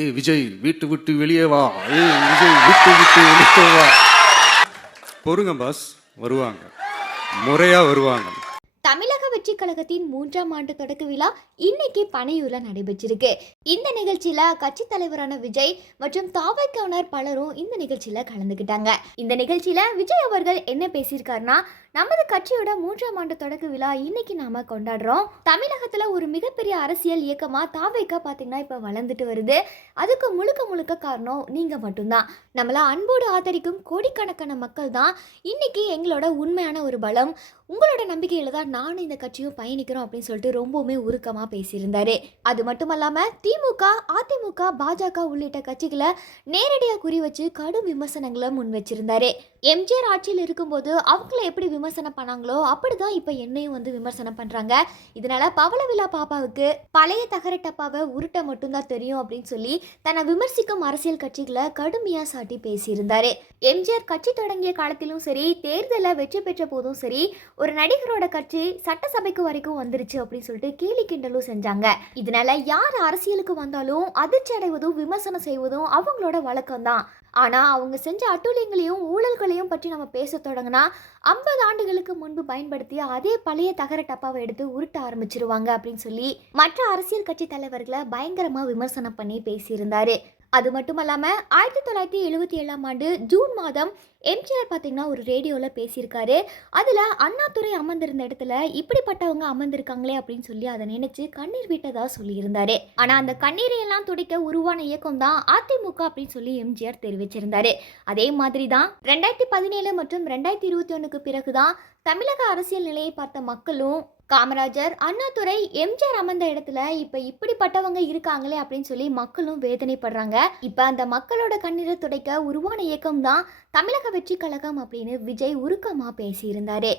ஏய் விஜய் வீட்டு விட்டு வெளியே வா, ஏய் விஜய் வீட்டு விட்டு வெளியே வா. பொறுங்க பாஸ், வருவாங்க, முறையா வருவாங்க. தமிழக வெற்றி கழகத்தின் 3ஆம் ஆண்டு தொடக்க விழா இன்னைக்கு பனையூர்ல நடைபெற்றிருக்கு. இந்த நிகழ்ச்சியில கட்சி தலைவரான விஜய் மற்றும் தாவைக்கவுனர் பலரும் இந்த நிகழ்ச்சியில கலந்துக்கிட்டாங்க. இந்த நிகழ்ச்சியில விஜய் அவர்கள் என்ன பேசியிருக்காருன்னா, நமது கட்சியோட 3ஆம் ஆண்டு தொடக்க விழா இன்னைக்கு நாம கொண்டாடுறோம். தமிழகத்துல ஒரு மிகப்பெரிய அரசியல் இயக்கமா தாவைக்கா பாத்தீங்கன்னா இப்ப வளர்ந்துட்டு வருது. அதுக்கு முழுக்க முழுக்க காரணம் நீங்க மட்டும்தான். நம்மள அன்போடு ஆதரிக்கும் கோடிக்கணக்கான மக்கள் தான் இன்னைக்கு எங்களோட உண்மையான ஒரு பலம். உங்களோட நம்பிக்கையில தான் நானும் இந்த கட்சியும் பயணிக்கிறோம் அப்படின்னு சொல்லிட்டு ரொம்பவுமே உருக்கமா பேசியிருந்தாரு. அது மட்டும் இல்லாம திமுக, அதிமுக, பாஜக உள்ளிட்ட கட்சிகளை நேரடியாக குறி வச்சு கடும் விமர்சனங்களை முன் வச்சிருந்தாரு. எம்ஜிஆர் ஆட்சியில் இருக்கும்போது அவங்கள எப்படி விமர்சனம் பண்ணாங்களோ அப்படிதான் இப்ப என்னையும் வந்து விமர்சனம் பண்றாங்க. இதனால பவளவிழா பாப்பாவுக்கு பழைய தகர டப்பாவை உருட்ட மட்டும்தான் தெரியும் அப்படின்னு சொல்லி தன்னை விமர்சிக்கும் அரசியல் கட்சிகளை கடுமையா சாட்டி பேசியிருந்தாரு. எம்ஜிஆர் கட்சி தொடங்கிய காலத்திலும் சரி, தேர்தலில் வெற்றி பெற்ற போதும் சரி, ஒரு நடிகரோட கட்சி சட்டசபைக்கு வரைக்கும் வந்துருச்சு அப்படின்னு சொல்லிட்டு கேலி கிண்டலும் செஞ்சாங்க. இதனால யார் அரசியலுக்கு வந்தாலும் அதிர்ச்சி அடைவதும் விமர்சனம் செய்வதும் அவங்களோட வழக்கம் தான். ஆனா அவங்க செஞ்ச அட்டூழியங்களையும் ஊழல்களையும் பற்றி நம்ம பேச தொடங்கினா 50 ஆண்டுகளுக்கு முன்பு பயன்படுத்திய அதே பழைய தகர டப்பாவை எடுத்து உருட்ட ஆரம்பிச்சிருவாங்க அப்படின்னு சொல்லி மற்ற அரசியல் கட்சி தலைவர்களை பயங்கரமா விமர்சனம் பண்ணி பேசியிருந்தாரு. அது மட்டும் இல்லாமல் 1977ஆம் ஆண்டு ஜூன் மாதம் எம்ஜிஆர் பார்த்தீங்கன்னா ஒரு ரேடியோவில் பேசியிருக்காரு. அதில் அண்ணாதுரை அமர்ந்திருந்த இடத்துல இப்படிப்பட்டவங்க அமர்ந்திருக்காங்களே அப்படின்னு சொல்லி அதை நினைச்சு கண்ணீர் விட்டதா சொல்லியிருந்தாரு. ஆனால் அந்த கண்ணீரையெல்லாம் துடைக்க உருவான இயக்கம் தான் அதிமுக அப்படின்னு சொல்லி எம்ஜிஆர் தெரிவிச்சிருந்தாரு. அதே மாதிரி தான் 2017 மற்றும் 2021க்கு பிறகுதான் தமிழக அரசியல் நிலையை பார்த்த மக்களும் காமராஜர், அண்ணாதுரை, எம்ஜிஆர் அமர்ந்த இடத்துல இப்ப இப்படிப்பட்டவங்க இருக்காங்களே அப்படின்னு சொல்லி மக்களும் வேதனைப்படுறாங்க. இப்ப அந்த மக்களோட கண்ணீரை துடைக்க உருவான இயக்கம் தான் தமிழக வெற்றி கழகம் அப்படின்னு விஜய் உருக்கமா பேசியிருந்தாரு.